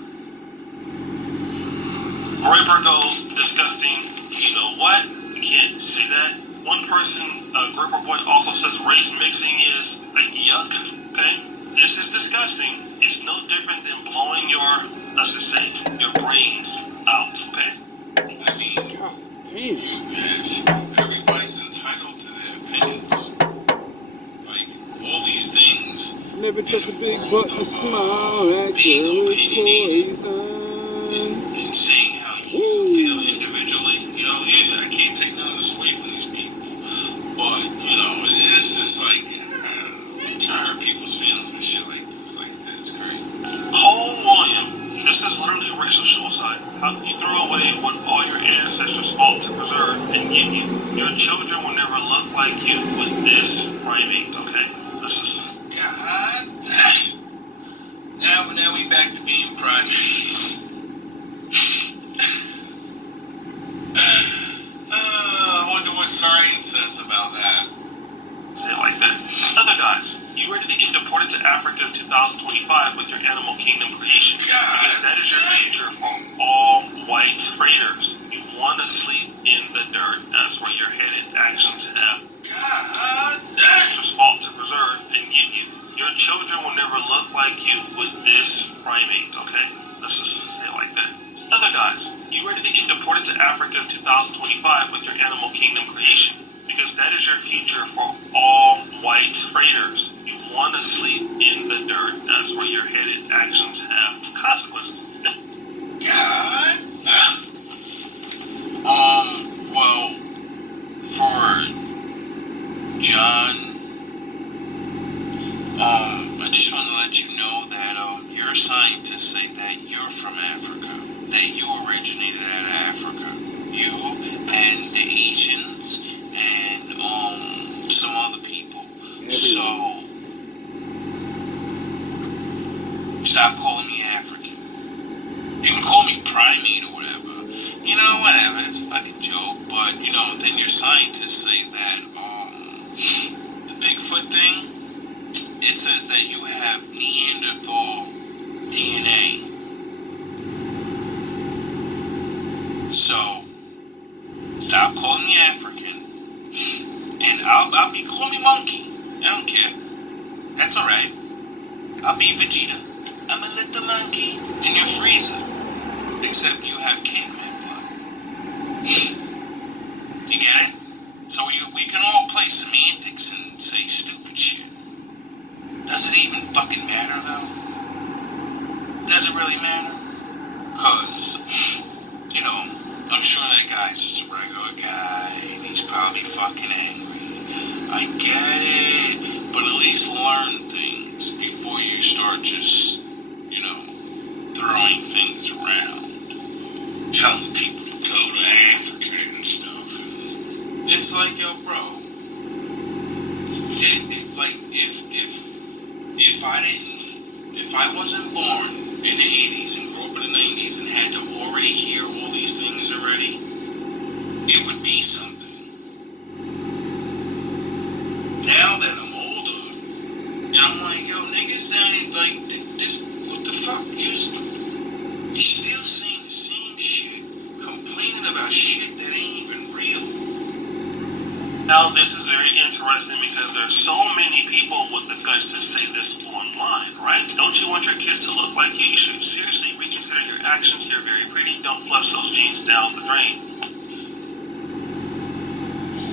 Raper goes disgusting. You know what? You can't say that. One person, Graper Boy, also says race mixing is yuck. Okay? This is disgusting. It's no different than blowing your brains out. Okay? I mean, God damn. everybody's entitled to their opinions. Like, all these things. Never trust a big butt and smile. That girl is poison. And saying how you feel individually, I can't take none of this away from these people. But, it is just like, I'm trying to hurt people's feelings and shit like this. Like, it's crazy. Paul William, this is literally a racial suicide. How can you throw away what all your ancestors fought to preserve and give you? Your children will never look like you with this primate, okay? This is... God. Now we back to being primates. I wonder what science says about that. Say it like that. Other guys, you ready to get deported to Africa in 2025 with your animal kingdom creation? Because that is your future for all white traders. You want to sleep in the dirt. That's where you're headed. Actions have ancestors fought to preserve and give you. Your children will never look like you with this primate, okay? Let's just say it like that. Other guys, you ready to get deported to Africa in 2025 with your animal kingdom creation? Because that is your future for all white traders. You want to sleep in the dirt. That's where you're headed. Actions have consequences. God. Well, for John, I just want to let you know that your scientists say that you're from Africa, that you originated out of Africa. you and the Asians and some other people. So stop calling me African. You can call me primate or whatever. You know, whatever. It's a fucking joke. But you know, then your scientists say that the Bigfoot thing. It says that you have Neanderthal DNA. So stop calling me African, and I'll be call me monkey. I don't care. That's all right. I'll be Vegeta. I'm a little monkey, and you're Frieza. Except you have caveman blood. You get it? So we can all play semantics and say stupid shit. Does it even fucking matter though? Does it really matter? Cause, you know, I'm sure that guy's just a regular guy and he's probably fucking angry. I get it, but at least learn things before you start just, you know, throwing things around. Telling people to go to Africa and stuff. It's like, yo, bro. Like, if I wasn't born in the 80s and grew up in the 90s and had to already hear all these things already, it would be something. Now that I'm older, and I'm like, yo, niggas sounding like this, what the fuck? You're still saying the same shit, complaining about shit that ain't even real. Now, this is very interesting because there's so many people with the guts to say this online, right? Don't you want your kids to look like you? You should seriously reconsider your actions. You're very pretty. Don't flush those jeans down the drain.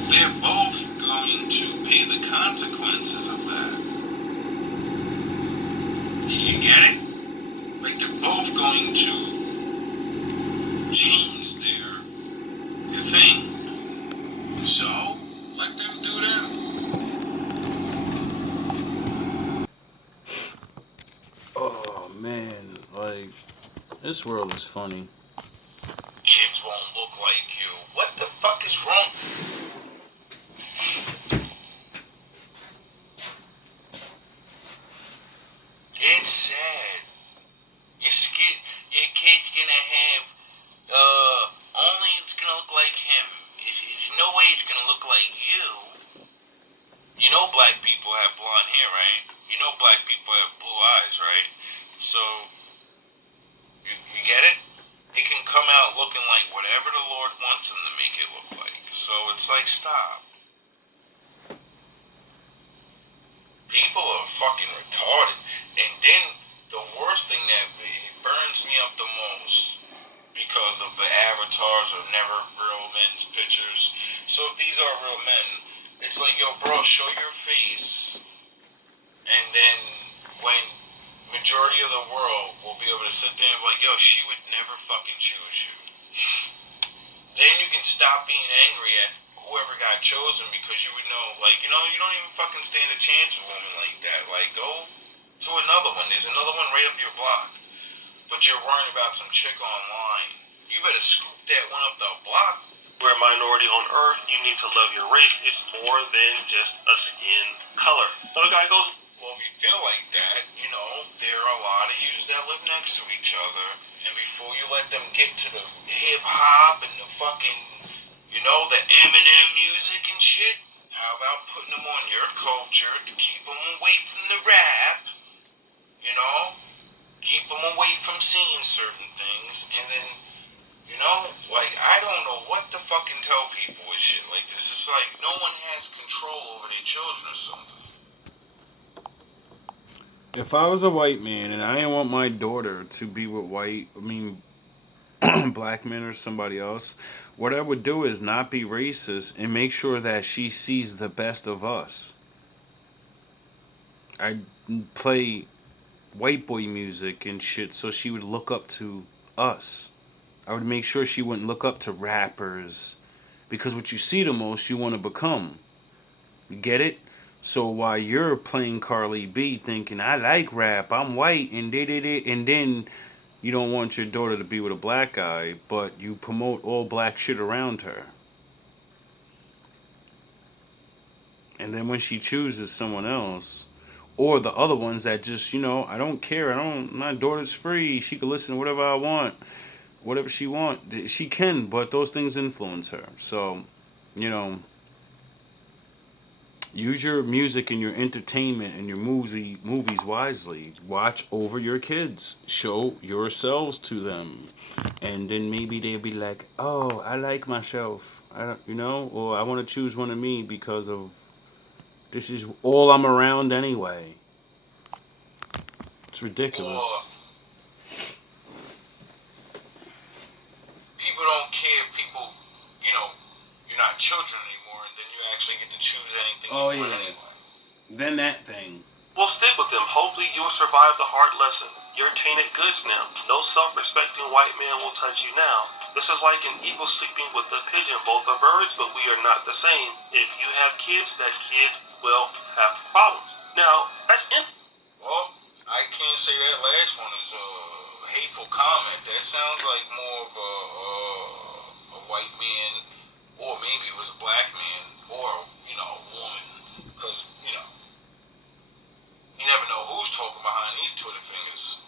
They're both going to pay the consequences of that. You get it? Like, they're both going to change their thing. So, let them do them. Oh man, like, this world is funny. Kids won't look like you. What the fuck is wrong? It's sad. Your kid's gonna have, only it's gonna look like him. It's no way it's gonna look like you. You know black people have blonde hair, right? You know black people have blue eyes, right? So, you get it? It can come out looking like whatever the Lord wants them to make it look like. So it's like, stop. People are fucking retarded. And then the worst thing that burns me up the most, because of the avatars are never real men's pictures. So if these are real men, it's like, yo, bro, show your face. And then when majority of the world will be able to sit there and be like, yo, she would never fucking choose you. Then you can stop being angry at whoever got chosen, because you would know, like, you know, you don't even fucking stand a chance with women like that. Like, go to another one. There's another one right up your block. But you're worrying about some chick online. You better scoop that one up the block. We're a minority on Earth. You need to love your race. It's more than just a skin color. Another guy goes, well, if you feel like that, you know, there are a lot of yous that live next to each other. And before you let them get to the hip-hop and the fucking, you know, the Eminem music and shit, how about putting them on your culture to keep them away from the rap? You know? Keep them away from seeing certain things, and then, you know, like, I don't know what to fucking tell people with shit like this. It's like no one has control over their children or something. If I was a white man and I didn't want my daughter to be with black men or somebody else, what I would do is not be racist and make sure that she sees the best of us. I'd play white boy music and shit so she would look up to us. I would make sure she wouldn't look up to rappers, because what you see the most you want to become. You get it? So while you're playing Carly B thinking I like rap, I'm white and and then you don't want your daughter to be with a black guy, but you promote all black shit around her. And then when she chooses someone else, or the other ones that just, I don't care. My daughter's free. She can listen to whatever I want, whatever she want. She can, but those things influence her. So, you know, use your music and your entertainment and your movies wisely. Watch over your kids. Show yourselves to them, and then maybe they'll be like, "Oh, I like myself. I don't, or I want to choose one of me because of this is all I'm around anyway." It's ridiculous. Or people don't care if people, you know, you're not children anymore, and then you actually get to choose anything Oh, you want yeah. anyway. Then that thing. Well, stick with them. Hopefully you'll survive the hard lesson. You're tainted goods now. No self-respecting white man will touch you now. This is like an eagle sleeping with a pigeon. Both are birds, but we are not the same. If you have kids, that kid will have problems. Now, that's Well, I can't say that last one is a hateful comment. That sounds like more of a white man, or maybe it was a black man, or, a woman. Because, you never know who's talking behind these Twitter fingers.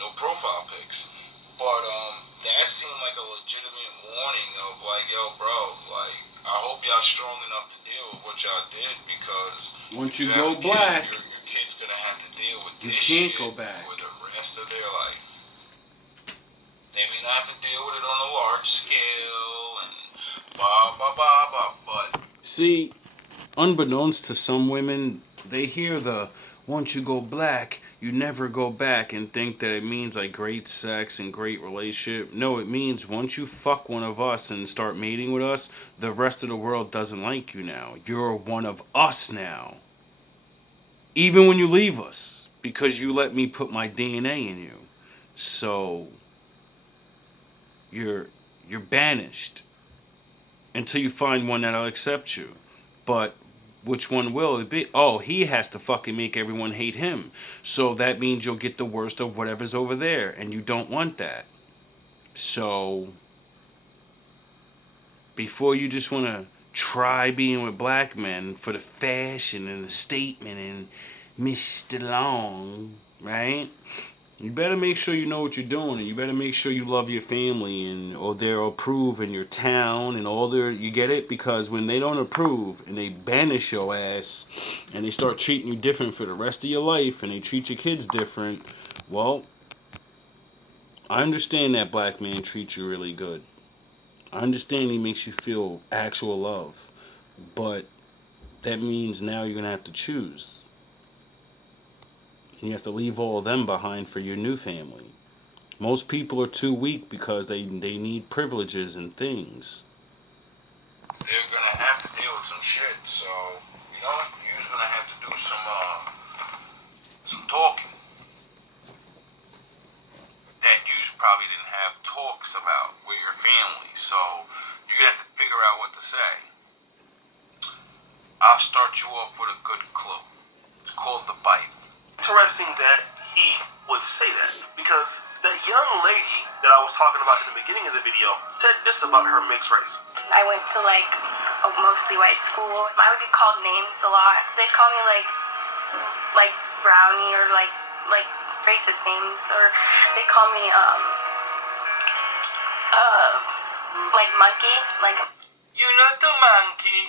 No profile pics. But that seemed like a legitimate warning of like, yo, bro, like, I hope y'all strong enough to deal with what y'all did, because Once if you have go a black, kid, your kid's gonna have to deal with you this can't shit go back. for the rest of their life. They may not have to deal with it on a large scale and blah blah blah blah, but see, unbeknownst to some women, they hear the once you go black, you never go back and think that it means like great sex and great relationship. No, it means once you fuck one of us and start mating with us, the rest of the world doesn't like you now. You're one of us now. Even when you leave us, because you let me put my DNA in you. So you're banished until you find one that'll accept you. But which one will it be? Oh, he has to fucking make everyone hate him. So that means you'll get the worst of whatever's over there, and you don't want that. So before you just want to try being with black men for the fashion and the statement and Mr. Long, right? You better make sure you know what you're doing, and you better make sure you love your family, and or they'll approve in your town and all their. You get it? Because when they don't approve and they banish your ass, and they start treating you different for the rest of your life, and they treat your kids different, well, I understand that black man treats you really good. I understand he makes you feel actual love, but that means now you're gonna have to choose. And you have to leave all of them behind for your new family. Most people are too weak because they need privileges and things. they're gonna have to deal with some shit. So, you're just gonna have to do some talking that you probably didn't have talks about with your family. So you're gonna have to figure out what to say. I'll start you off with a good clue. It's called the Bible. interesting that he would say that, because that young lady that I was talking about in the beginning of the video said this about her mixed race. I went to like a mostly white school. I would get called names a lot. They'd call me like brownie or like racist names, or they call me like monkey, like You're not the monkey.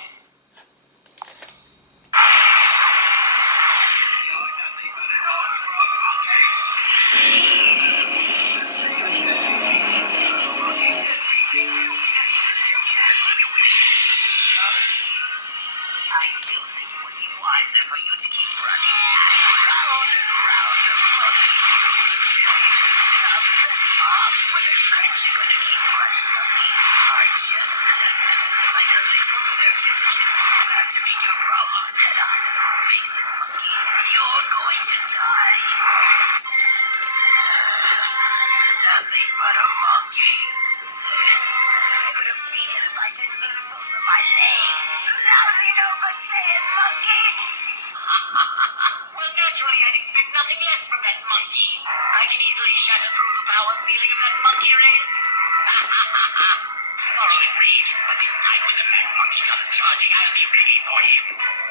But this time when the big monkey comes charging, I'll be ready for him.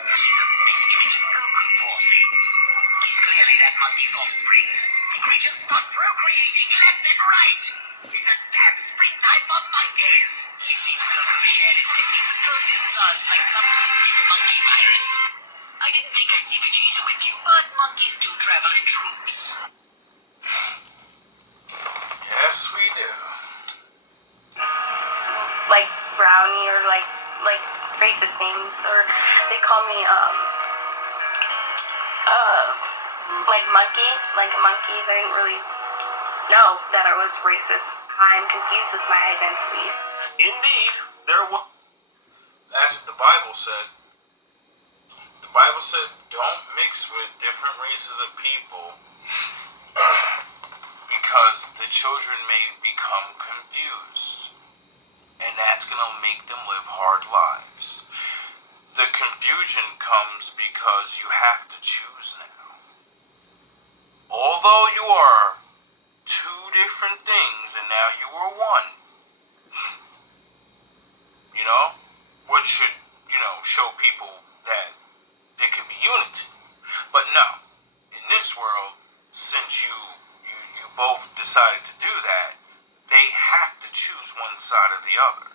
He's a spitting image of Goku, poor thing. He's clearly that monkey's offspring. The creatures start procreating left and right. It's a damn springtime for monkeys. It seems Goku shared his technique with both his sons like some twisted monkey virus. I didn't think I'd see Vegeta with you, but monkeys do travel in troops. Yes, we do. Like Brownie or like racist names, or they call me like monkey, like a monkey. They didn't really know that I was racist. I'm confused with my identity. Indeed, there was. That's what the Bible said. The Bible said don't mix with different races of people because the children may become confused. And that's going to make them live hard lives. The confusion comes because you have to choose now. Although you are two different things and now you are one. You know? Which should, show people that there can be unity. But no, in this world, since you both decided to do that, they have to choose one side or the other.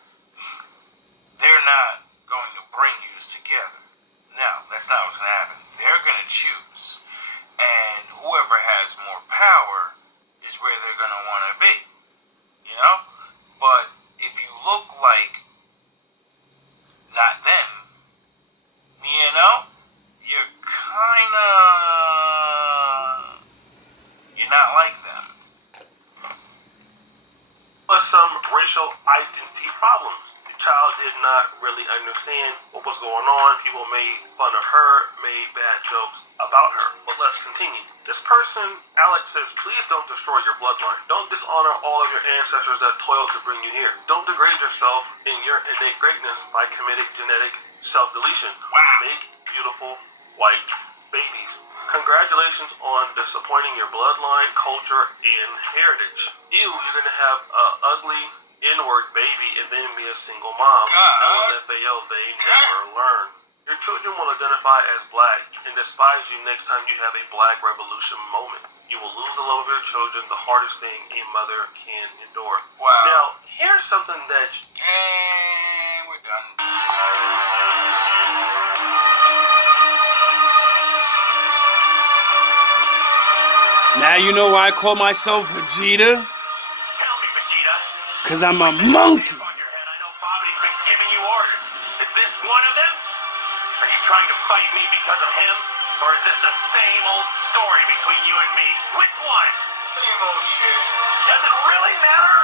They're not going to bring you together. No, that's not what's going to happen. They're going to choose. And whoever has more power is where they're going to want to be. You know? But if you look like not them, you're you're not like them. Some racial identity problems. The child did not really understand what was going on. People made fun of her, made bad jokes about her. But let's continue. This person, Alex, says, please don't destroy your bloodline. Don't dishonor all of your ancestors that toiled to bring you here. Don't degrade yourself in your innate greatness by committing genetic self-deletion. Wow. Make beautiful white babies. Congratulations on disappointing your bloodline, culture, and heritage. Ew, you're gonna have an ugly N-word baby and then be a single mom. LMFAO, they never learn. Your children will identify as black and despise you next time you have a black revolution moment. You will lose the love of your children, the hardest thing a mother can endure. Wow. Now, here's something that... And we're done. Now you know why I call myself Vegeta? Tell me, Vegeta. Cause I'm a monkey. On your head, I know Bobby's been giving you orders. Is this one of them? Are you trying to fight me because of him? Or is this the same old story between you and me? Which one? Same old shit. Does it really matter?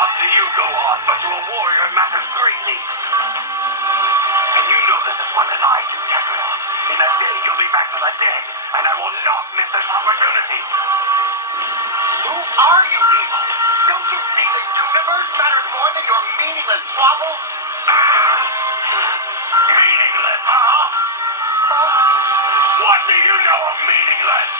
Not to you, Gohan, but to a warrior it matters greatly. And you know this as well as I do, Kakarot. In a day you'll be back to the dead, and I will not miss this opportunity. Who are you people? Don't you see the universe matters more than your meaningless squabble? Meaningless, huh? What do you know of meaningless?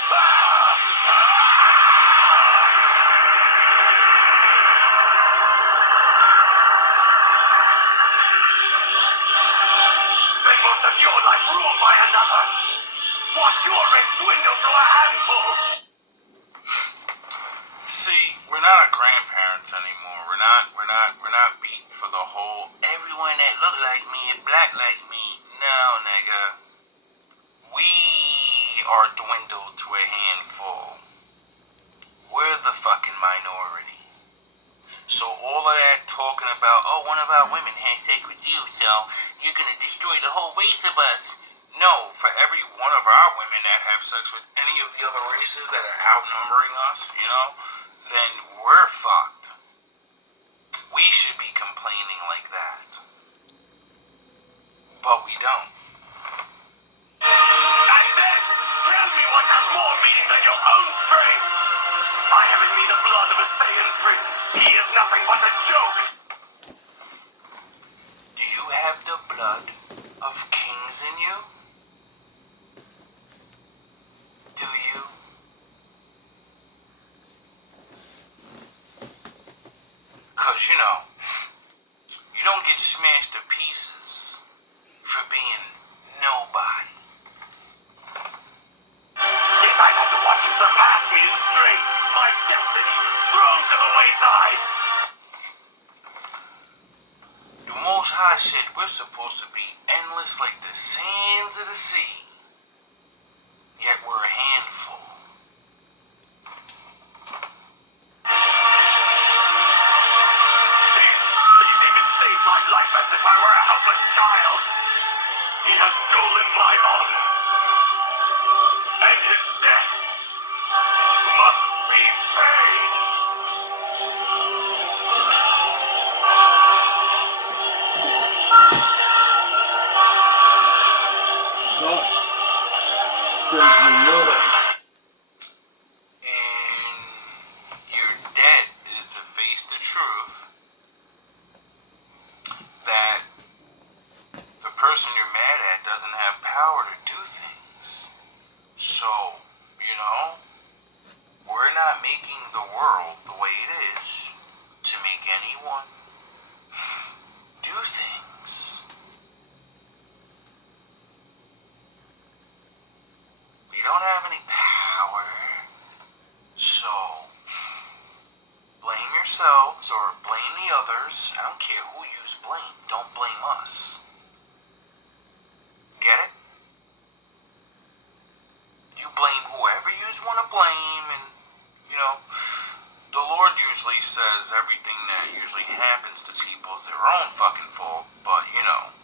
Spend most of your life ruled by another. Watch your race dwindle to a handful. See, we're not grandparents anymore. We're not beat for the whole everyone that look like me and black like me. No, nigga. We are dwindled to a handful. We're the fucking minority. So all of that talking about, oh, one of our women had sex with you, so you're gonna destroy the whole race of us. No, for every one of our women that have sex with any of the other races that are outnumbering us, then we're fucked. We should be complaining like that. But we don't. And then, tell me what has more meaning than your own strength. I have in me the blood of a Saiyan prince. He is nothing but a joke. Do you have the blood of kings in you? Do you? Cause You don't get smashed to pieces for being nobody. Yet I had to watch you surpass me in strength, my destiny thrown to the wayside. The Most High said we're supposed to be endless like the sands of the sea. Yet we're a handful. He's even saved my life as if I were a helpless child. He has stolen my honor. And his debts must be paid. Thus says the Lord. And your debt is to face the truth that the person you're mad at doesn't have power to do things. So, you know, we're not making the world the way it is to make anyone do things. We don't have any power, so blame yourselves or blame the others. I don't care who yous blame. Don't blame us. Get it? You blame whoever yous want to blame, and, you know, the Lord usually says everything that usually happens to people is their own fucking fault, but, you know,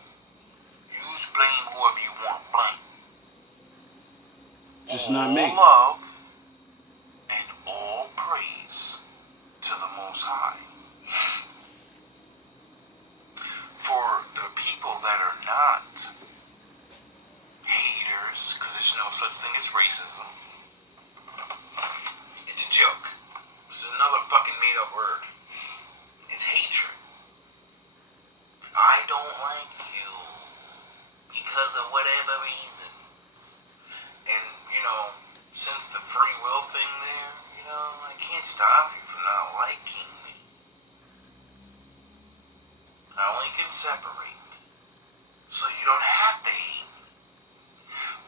yous blame whoever you want to blame. Just not me. All love and all praise to the Most High. For the people that are not haters, because there's no such thing as racism. It's a joke. This is another fucking made-up word. It's hatred. I don't like you because of whatever reasons. And, you know, since the free will thing there, you know, I can't stop you from not liking me. I only can separate. So you don't have to hate me.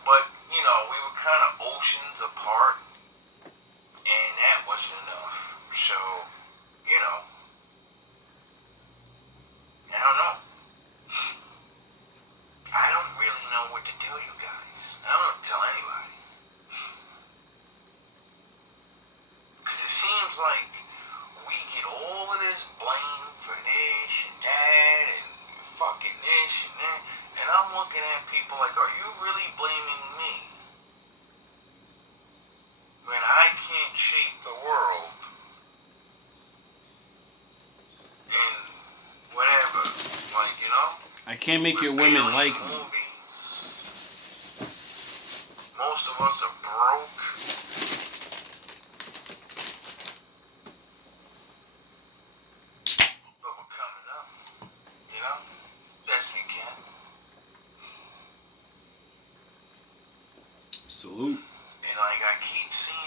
But, you know, we were kind of oceans apart, and that wasn't enough. So, you know, I don't know. I don't really know what to tell you guys. I don't know what to tell anybody. Because it seems like we get all of this blame for this and that, and fucking this and that. And I'm looking at people like, are you really blaming me? When I can't shape the world and whatever, like, you know? I can't make your women like me. Movies. Most of us are broke. But we're coming up, you know? Best we can. Salute. And like I keep seeing